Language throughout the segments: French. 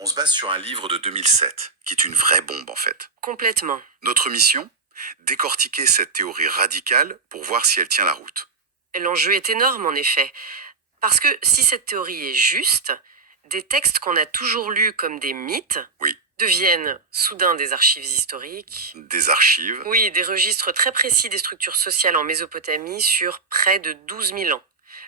On se base sur un livre de 2007, qui est une vraie bombe en fait. Complètement. Notre mission, décortiquer cette théorie radicale pour voir si elle tient la route. L'enjeu est énorme en effet. Parce que si cette théorie est juste, des textes qu'on a toujours lus comme des mythes Oui, deviennent soudain des archives historiques. des archives. Oui, des registres très précis des structures sociales en Mésopotamie sur près de 12 000 ans,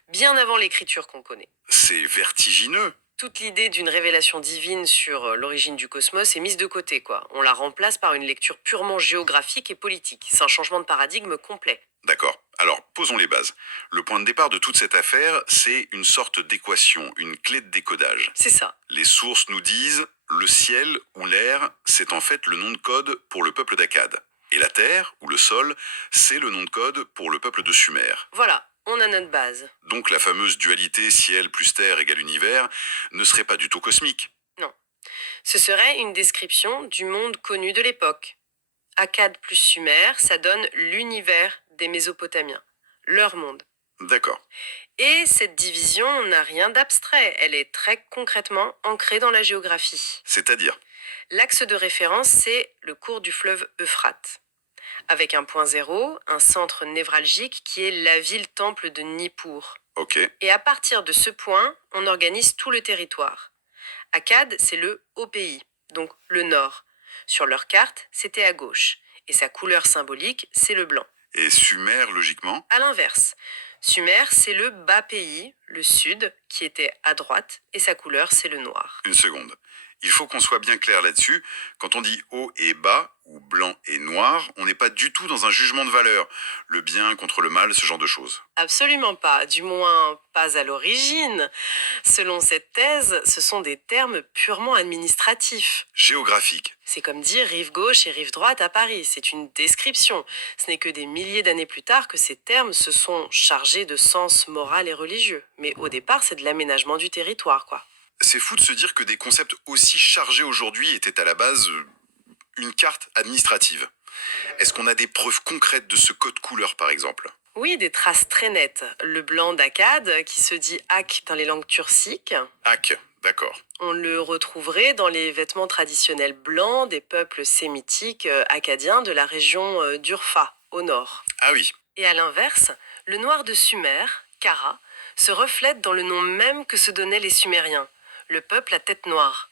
bien avant l'écriture qu'on connaît. C'est vertigineux. Toute l'idée d'une révélation divine sur l'origine du cosmos est mise de côté, quoi. On la remplace par une lecture purement géographique et politique. C'est un changement de paradigme complet. D'accord. Alors, posons les bases. Le point de départ de toute cette affaire, c'est une sorte d'équation, une clé de décodage. C'est ça. Les sources nous disent le ciel ou l'air, c'est en fait le nom de code pour le peuple d'Akkad. Et la terre ou le sol, c'est le nom de code pour le peuple de Sumer. Voilà, on a notre base. Donc la fameuse dualité ciel plus terre égale univers ne serait pas du tout cosmique. Non. Ce serait une description du monde connu de l'époque. Akkad plus Sumer, ça donne l'univers des Mésopotamiens, leur monde. D'accord. Et cette division n'a rien d'abstrait, elle est très concrètement ancrée dans la géographie. C'est-à-dire, L'axe de référence, c'est le cours du fleuve Euphrate, avec un point zéro, un centre névralgique qui est la ville-temple de Nippur. ok, Et à partir de ce point, on organise tout le territoire. Akkad, c'est le haut pays, donc le nord. Sur leur carte, c'était à gauche. Et sa couleur symbolique, c'est le blanc. et Sumer, logiquement, À l'inverse, Sumer, c'est le bas pays, le sud, qui était à droite, et sa couleur, c'est le noir. une seconde. Il faut qu'on soit bien clair là-dessus. Quand on dit haut et bas, ou blanc et noir, on n'est pas du tout dans un jugement de valeur. Le bien contre le mal, ce genre de choses. Absolument pas, du moins pas à l'origine. Selon cette thèse, ce sont des termes purement administratifs. Géographique. C'est comme dire rive gauche et rive droite à Paris, c'est une description. Ce n'est que des milliers d'années plus tard que ces termes se sont chargés de sens moral et religieux. Mais au départ, c'est de l'aménagement du territoire, quoi. C'est fou de se dire que des concepts aussi chargés aujourd'hui étaient à la base une carte administrative. Est-ce qu'on a des preuves concrètes de ce code couleur, par exemple? Oui, des traces très nettes. Le blanc d'Akkad, qui se dit Ak dans les langues turciques, Hack, d'accord. on le retrouverait dans les vêtements traditionnels blancs des peuples sémitiques akkadiens de la région d'Urfa, au nord. Ah oui, Et à l'inverse, le noir de Sumer, Kara, se reflète dans le nom même que se donnaient les Sumériens, le peuple à tête noire.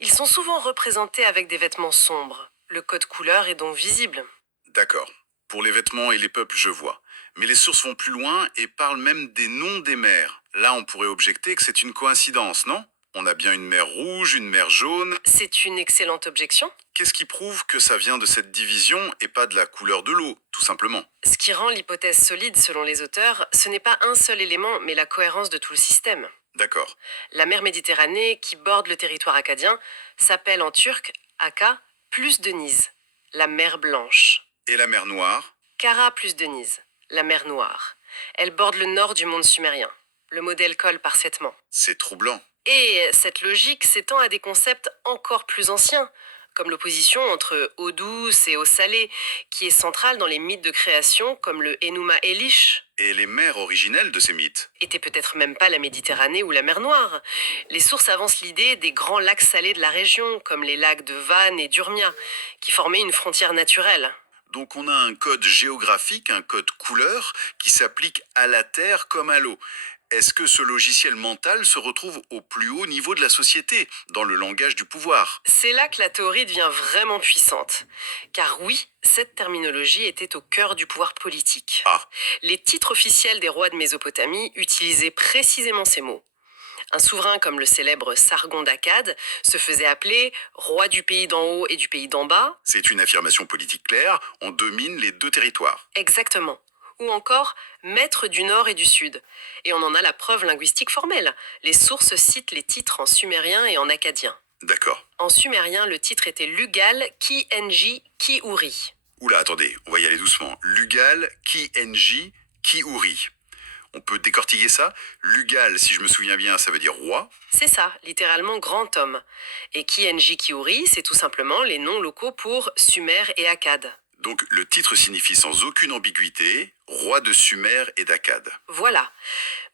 Ils sont souvent représentés avec des vêtements sombres. Le code couleur est donc visible. d'accord. Pour les vêtements et les peuples, je vois. Mais les sources vont plus loin et parlent même des noms des mers. Là, on pourrait objecter que c'est une coïncidence, non? On a bien une mer rouge, une mer jaune. C'est une excellente objection. Qu'est-ce qui prouve que ça vient de cette division et pas de la couleur de l'eau, tout simplement? Ce qui rend l'hypothèse solide selon les auteurs, ce n'est pas un seul élément, mais la cohérence de tout le système. D'accord. La mer Méditerranée, qui borde le territoire akkadien, s'appelle en turc Aka plus Denise, la mer Blanche. Et la mer Noire? Kara plus Denise, la mer Noire. Elle borde le nord du monde sumérien. Le modèle colle parfaitement. C'est troublant. Et cette logique s'étend à des concepts encore plus anciens, comme l'opposition entre eau douce et eau salée, qui est centrale dans les mythes de création comme le Enuma Elish. Et les mers originelles de ces mythes? Était peut-être même pas la Méditerranée ou la mer Noire. Les sources avancent l'idée des grands lacs salés de la région, comme les lacs de Van et d'Urmia, qui formaient une frontière naturelle. Donc on a un code géographique, un code couleur, qui s'applique à la Terre comme à l'eau. Est-ce que ce logiciel mental se retrouve au plus haut niveau de la société, dans le langage du pouvoir? C'est là que la théorie devient vraiment puissante. Car oui, cette terminologie était au cœur du pouvoir politique. Ah, Les titres officiels des rois de Mésopotamie utilisaient précisément ces mots. Un souverain comme le célèbre Sargon d'Akkad se faisait appeler roi du pays d'en haut et du pays d'en bas. c'est une affirmation politique claire, on domine les deux territoires. Exactement. Ou encore maître du nord et du sud. Et on en a la preuve linguistique formelle. Les sources citent les titres en sumérien et en akkadien. D'accord. En sumérien, le titre était Lugal Ki Enji Ki Uri. Oula, attendez, on va y aller doucement. Lugal, Ki Enji, Ki Uri. On peut décortiquer ça? Lugal, si je me souviens bien, ça veut dire roi. C'est ça, littéralement grand homme. Et Ki Enji Ki Uri, c'est tout simplement les noms locaux pour Sumer et Akkad. Donc le titre signifie sans aucune ambiguïté roi de Sumer et d'Akkad. Voilà.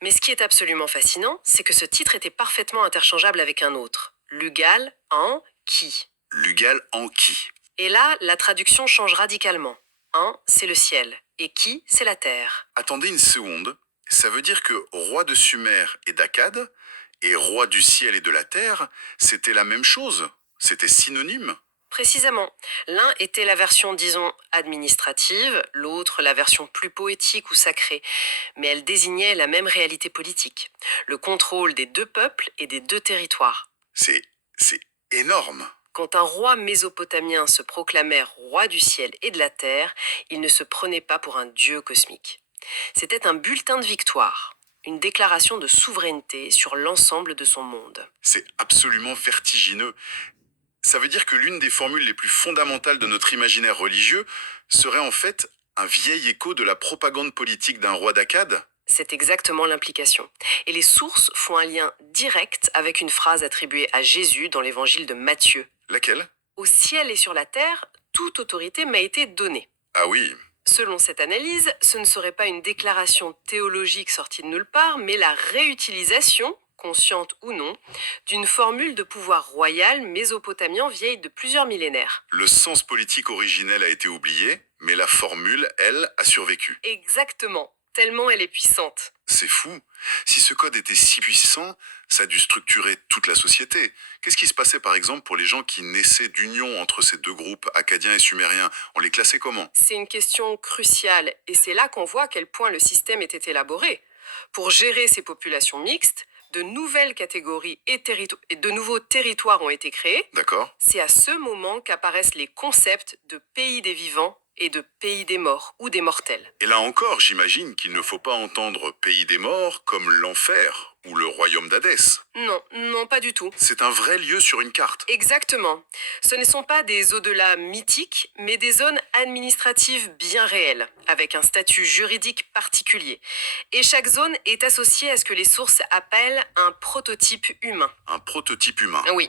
Mais ce qui est absolument fascinant, c'est que ce titre était parfaitement interchangeable avec un autre, Lugal en qui. Lugal Anki. Et là, la traduction change radicalement. En, c'est le ciel, et qui, c'est la terre. Attendez une seconde. Ça veut dire que roi de Sumer et d'Akkad, et roi du ciel et de la terre, c'était la même chose. C'était synonyme. Précisément, l'un était la version, disons, administrative, l'autre la version plus poétique ou sacrée, mais elle désignait la même réalité politique, le contrôle des deux peuples et des deux territoires. C'est énorme. Quand un roi mésopotamien se proclamait roi du ciel et de la terre, il ne se prenait pas pour un dieu cosmique. C'était un bulletin de victoire, une déclaration de souveraineté sur l'ensemble de son monde. C'est absolument vertigineux. Ça veut dire que l'une des formules les plus fondamentales de notre imaginaire religieux serait en fait un vieil écho de la propagande politique d'un roi d'Akkad. C'est exactement l'implication. Et les sources font un lien direct avec une phrase attribuée à Jésus dans l'évangile de Matthieu. Laquelle? Au ciel et sur la terre, toute autorité m'a été donnée. Ah oui, Selon cette analyse, ce ne serait pas une déclaration théologique sortie de nulle part, mais la réutilisation, consciente ou non, d'une formule de pouvoir royal mésopotamien vieille de plusieurs millénaires. le sens politique originel a été oublié, mais la formule, elle, a survécu. Exactement, tellement elle est puissante. C'est fou. Si ce code était si puissant, ça a dû structurer toute la société. Qu'est-ce qui se passait par exemple pour les gens qui naissaient d'union entre ces deux groupes, akkadiens et sumériens? On les classait comment? C'est une question cruciale, et c'est là qu'on voit à quel point le système était élaboré. Pour gérer ces populations mixtes, de nouvelles catégories et de nouveaux territoires ont été créés. D'accord? C'est à ce moment qu'apparaissent les concepts de pays des vivants et de pays des morts ou des mortels. Et là encore, j'imagine qu'il ne faut pas entendre pays des morts comme l'enfer ou le royaume d'Hadès. Non, non, pas du tout. C'est un vrai lieu sur une carte. Exactement. Ce ne sont pas des au-delà mythiques, mais des zones administratives bien réelles, avec un statut juridique particulier. Et chaque zone est associée à ce que les sources appellent un prototype humain. Un prototype humain. Oui.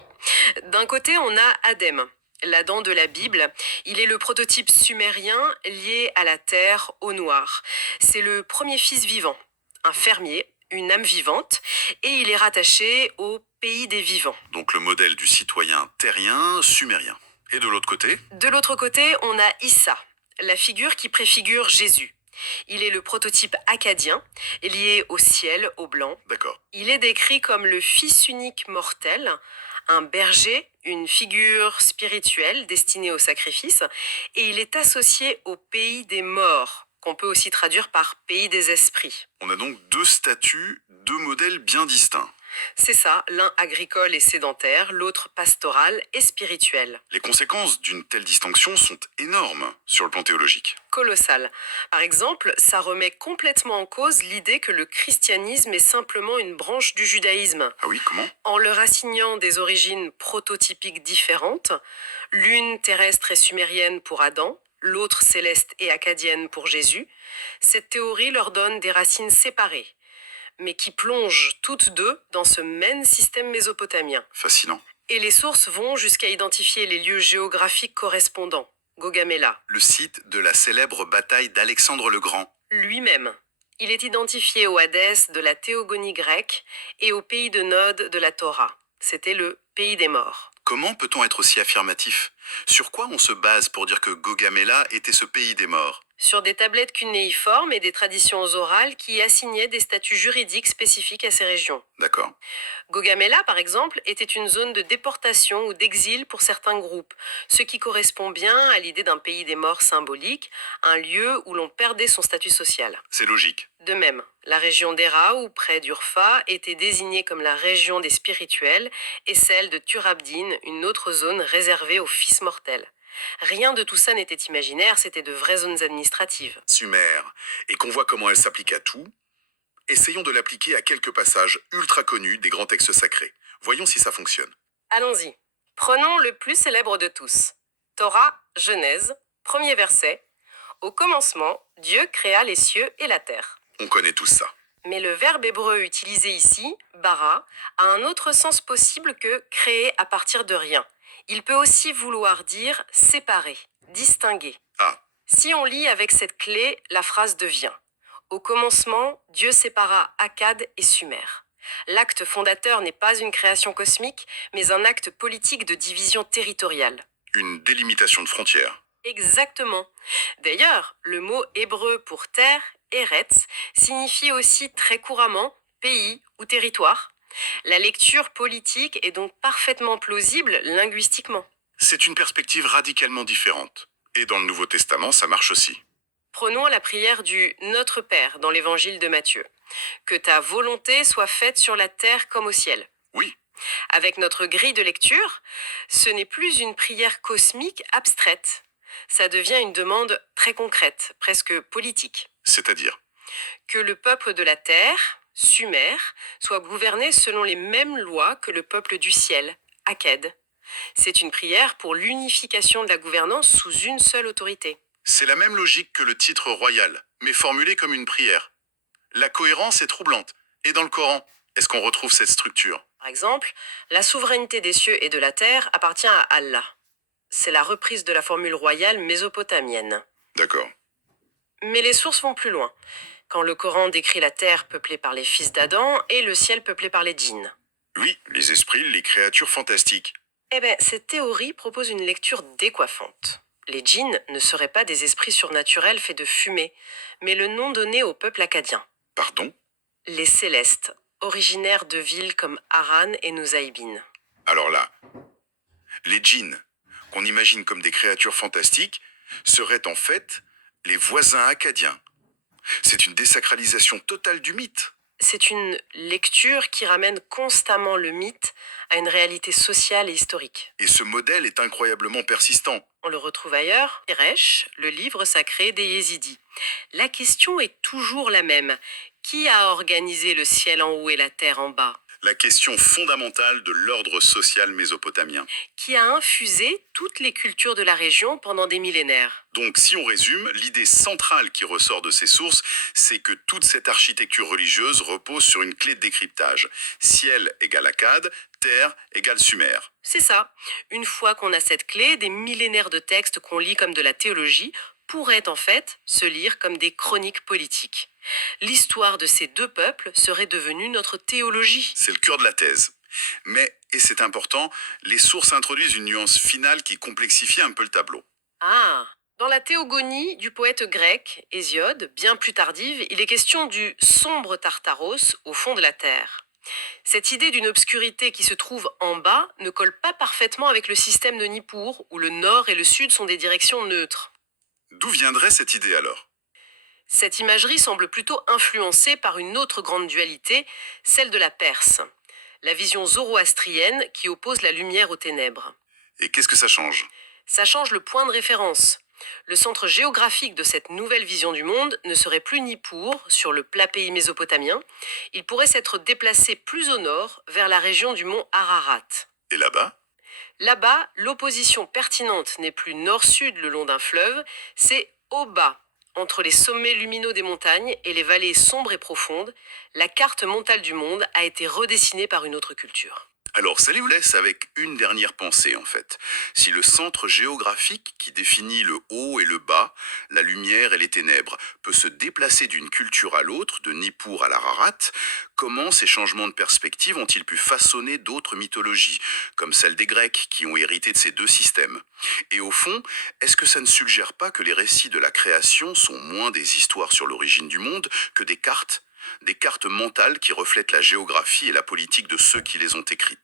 D'un côté, on a Adem, l'Adam de la Bible. Il est le prototype sumérien lié à la terre, au noir. C'est le premier fils vivant, un fermier, une âme vivante, et il est rattaché au pays des vivants. Donc le modèle du citoyen terrien sumérien. Et de l'autre côté? De l'autre côté, on a Issa, la figure qui préfigure Jésus. Il est le prototype akkadien, lié au ciel, au blanc. D'accord. Il est décrit comme le fils unique mortel, un berger, une figure spirituelle destinée au sacrifice, et il est associé au pays des morts, qu'on peut aussi traduire par pays des esprits. On a donc deux statuts, deux modèles bien distincts. C'est ça, l'un agricole et sédentaire, l'autre pastoral et spirituel. Les conséquences d'une telle distinction sont énormes sur le plan théologique. Colossal. Par exemple, ça remet complètement en cause l'idée que le christianisme est simplement une branche du judaïsme. Ah oui, comment? En leur assignant des origines prototypiques différentes, l'une terrestre et sumérienne pour Adam, l'autre céleste et akkadienne pour Jésus, cette théorie leur donne des racines séparées, mais qui plongent toutes deux dans ce même système mésopotamien. Fascinant. Et les sources vont jusqu'à identifier les lieux géographiques correspondants. Gaugamela, Le site de la célèbre bataille d'Alexandre le Grand. lui-même. Il est identifié au Hadès de la théogonie grecque et au pays de Nod de la Torah. C'était le pays des morts. Comment peut-on être aussi affirmatif? Sur quoi on se base pour dire que Gaugamela était ce pays des morts? Sur des tablettes cunéiformes et des traditions orales qui assignaient des statuts juridiques spécifiques à ces régions. D'accord. Gaugamela, par exemple, était une zone de déportation ou d'exil pour certains groupes, ce qui correspond bien à l'idée d'un pays des morts symbolique, un lieu où l'on perdait son statut social. C'est logique. De même, la région d'Héra, ou près d'Urfa, était désignée comme la région des spirituels, et celle de Turabdin, une autre zone réservée aux fils mortels. Rien de tout ça n'était imaginaire, c'était de vraies zones administratives. Sumer. Et qu'on voit comment elle s'applique à tout. Essayons de l'appliquer à quelques passages ultra connus des grands textes sacrés. Voyons si ça fonctionne. Allons-y. Prenons le plus célèbre de tous. Torah, Genèse, premier verset. Au commencement, Dieu créa les cieux et la terre. On connaît tous ça. Mais le verbe hébreu utilisé ici, bara, a un autre sens possible que créer à partir de rien. Il peut aussi vouloir dire séparer, distinguer. Ah, Si on lit avec cette clé, la phrase devient: au commencement, Dieu sépara Akkad et Sumer. L'acte fondateur n'est pas une création cosmique, mais un acte politique de division territoriale. Une délimitation de frontières. Exactement. D'ailleurs, le mot hébreu pour terre, Eretz, signifie aussi très couramment pays ou territoire. La lecture politique est donc parfaitement plausible linguistiquement. C'est une perspective radicalement différente. Et dans le Nouveau Testament, ça marche aussi. Prenons la prière du Notre Père dans l'évangile de Matthieu. Que ta volonté soit faite sur la terre comme au ciel. Oui, Avec notre grille de lecture, ce n'est plus une prière cosmique abstraite. Ça devient une demande très concrète, presque politique. c'est-à-dire. Que le peuple de la terre, Sumer, soit gouverné selon les mêmes lois que le peuple du ciel, Aked. C'est une prière pour l'unification de la gouvernance sous une seule autorité. C'est la même logique que le titre royal, mais formulé comme une prière. La cohérence est troublante. Et dans le Coran, est-ce qu'on retrouve cette structure? Par exemple, la souveraineté des cieux et de la terre appartient à Allah. C'est la reprise de la formule royale mésopotamienne. D'accord. Mais les sources vont plus loin, quand le Coran décrit la terre peuplée par les fils d'Adam et le ciel peuplé par les djinns. Oui, les esprits, les créatures fantastiques. Eh bien, cette théorie propose une lecture décoiffante. Les djinns ne seraient pas des esprits surnaturels faits de fumée, mais le nom donné au peuple acadien. Pardon? Les célestes, originaires de villes comme Haran et Nusaybin. Alors là, les djinns, qu'on imagine comme des créatures fantastiques, seraient en fait les voisins acadiens. C'est une désacralisation totale du mythe. C'est une lecture qui ramène constamment le mythe à une réalité sociale et historique. Et ce modèle est incroyablement persistant. On le retrouve ailleurs, Eresh, le livre sacré des Yézidis. La question est toujours la même. Qui a organisé le ciel en haut et la terre en bas? La question fondamentale de l'ordre social mésopotamien. Qui a infusé toutes les cultures de la région pendant des millénaires? Donc, si on résume, l'idée centrale qui ressort de ces sources, c'est que toute cette architecture religieuse repose sur une clé de décryptage. Ciel égale Akkad, terre égale Sumer. C'est ça. Une fois qu'on a cette clé, des millénaires de textes qu'on lit comme de la théologie pourraient en fait se lire comme des chroniques politiques. L'histoire de ces deux peuples serait devenue notre théologie. C'est le cœur de la thèse. Mais, et c'est important, les sources introduisent une nuance finale qui complexifie un peu le tableau. Ah, dans la théogonie du poète grec Hésiode, bien plus tardive, il est question du sombre Tartaros au fond de la terre. Cette idée d'une obscurité qui se trouve en bas ne colle pas parfaitement avec le système de Nippur, où le nord et le sud sont des directions neutres. D'où viendrait cette idée alors? Cette imagerie semble plutôt influencée par une autre grande dualité, celle de la Perse, la vision zoroastrienne qui oppose la lumière aux ténèbres. Et qu'est-ce que ça change? Ça change le point de référence. Le centre géographique de cette nouvelle vision du monde ne serait plus Nippur, sur le plat pays mésopotamien, il pourrait s'être déplacé plus au nord, vers la région du mont Ararat. Et là-bas? Là-bas, l'opposition pertinente n'est plus nord-sud le long d'un fleuve, c'est au bas, entre les sommets lumineux des montagnes et les vallées sombres et profondes, la carte mentale du monde a été redessinée par une autre culture. Alors, ça nous laisse avec une dernière pensée, en fait. Si le centre géographique qui définit le haut et le bas, la lumière et les ténèbres, peut se déplacer d'une culture à l'autre, de Nippur à l'Ararat, comment ces changements de perspective ont-ils pu façonner d'autres mythologies, comme celle des Grecs, qui ont hérité de ces deux systèmes? Et au fond, est-ce que ça ne suggère pas que les récits de la création sont moins des histoires sur l'origine du monde que des cartes mentales qui reflètent la géographie et la politique de ceux qui les ont écrites?